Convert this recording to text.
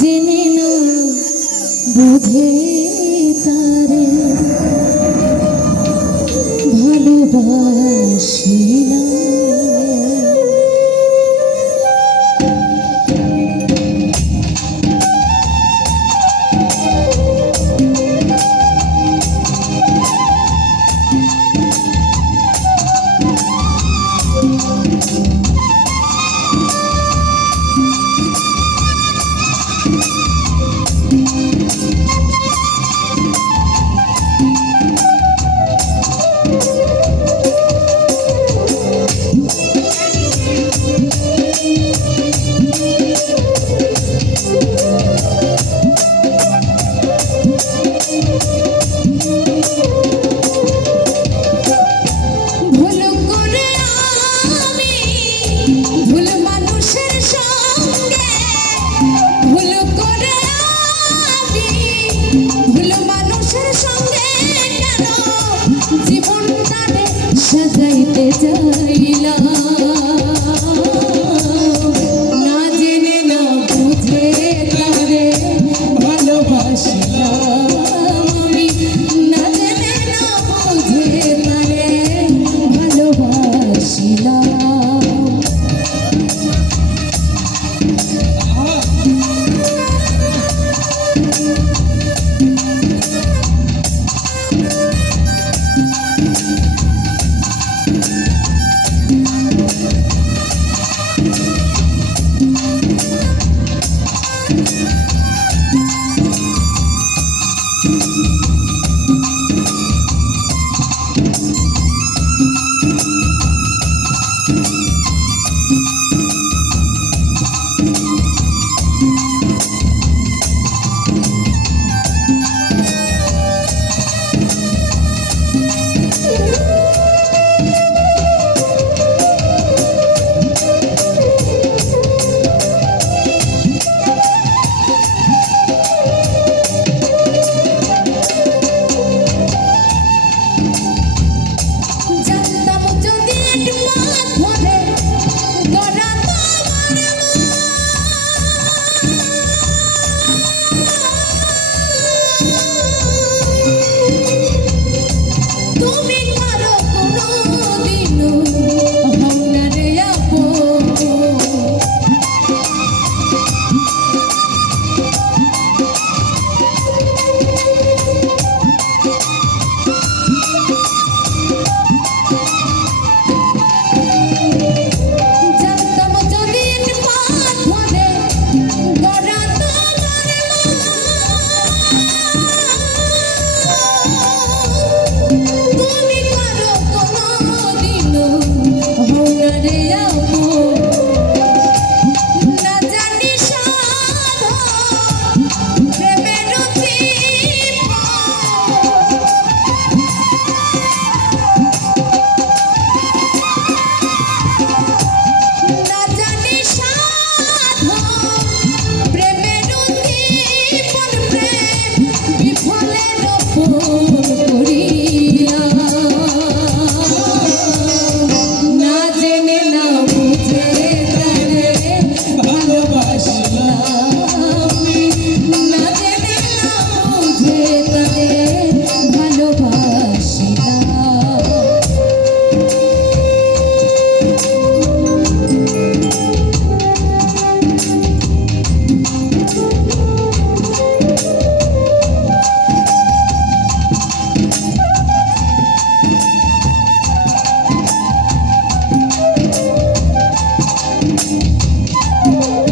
জেনে না বুঝে Yeah. Música